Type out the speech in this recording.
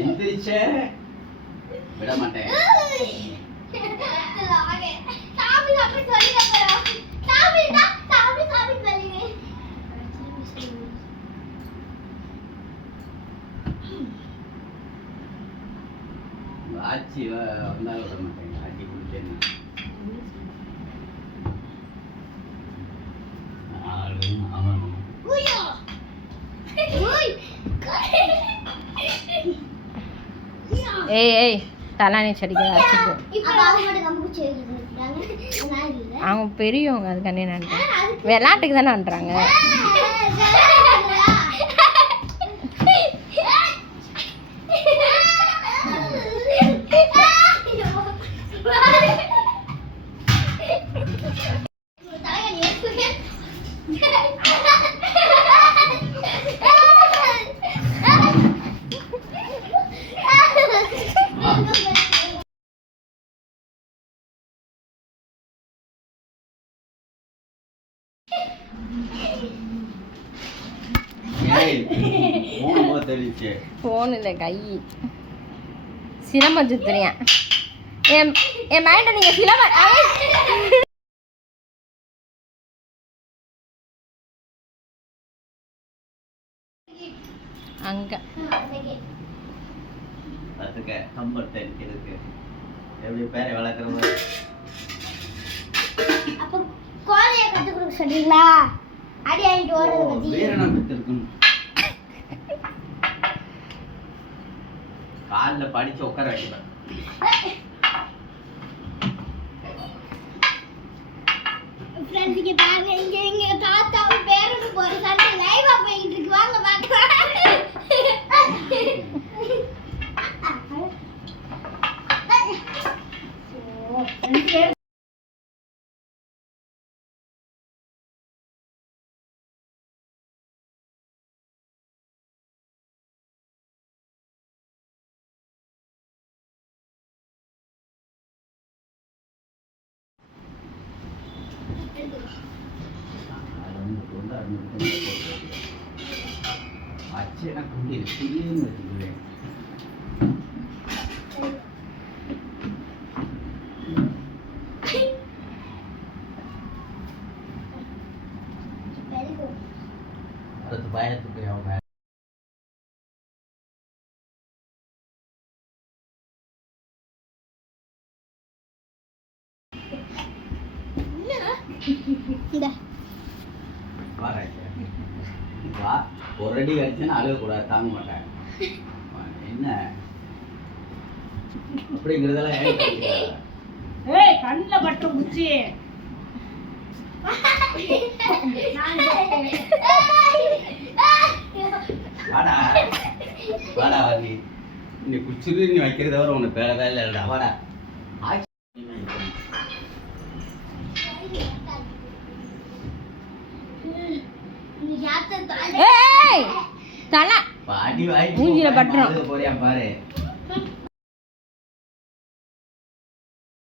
எந்திரிச்ச விட மாட்டேன் ஆச்சி வ- வந்தாலும் விட குடிச்சேன்னு ஆளும் அவனும். ஏய் ஏய் தலானி செடிக்க வச்சுக்கோ அவங்க பெரியவங்க அதுக்காண்டி நினைட்டேன் விளையாட்டுக்கு தானே பண்ணுறாங்க ஃபோன் இல்லை கை. சிலம்பம் சுத்துறியா? என் என் மைண்டை நீங்கள் சிலம்பம்! அங்க. பார்த்துக்க கம்பத்தை இருக்கு. எப்படி பேரை வளர்க்குறது அப்ப கோழியை கத்து கொடுக்க சொல்றீங்களா? அடி வாங்கிட்டு ஓடுறது பத்தி. காலில் படிச்சு உட்கார வைக்கிறேன் ஃப்ரெண்ட்ஸ் இங்க பாருங்க இங்க எங்க தாத்தாவும் பேரனும் சண்டை லைவா போயிட்டு இருக்கு. வாங்க பார்க்கலாம் அது வந்து கொண்டு அது அச்சு எனக்கு வந்து திடீர்னு வச்சுக்கிறேன் வெரி குட் அடுத்து இந்த. வா ஒரு அடி அடிச்சேன்னா அழுகக்கூடாது தாங்க மாட்டேன். என்ன? அப்படிங்கிறதெல்லாம்? ஏய் கண்ணில் பட்டு முச்சி வாடா. வாடா வா நீ குச்சிரு நீ வைக்கிறத வர உனக்கு வேலை வேலை இல்லைடா. வாடா. ஏய் தலை. மூஞ்சில பட்டுறோம்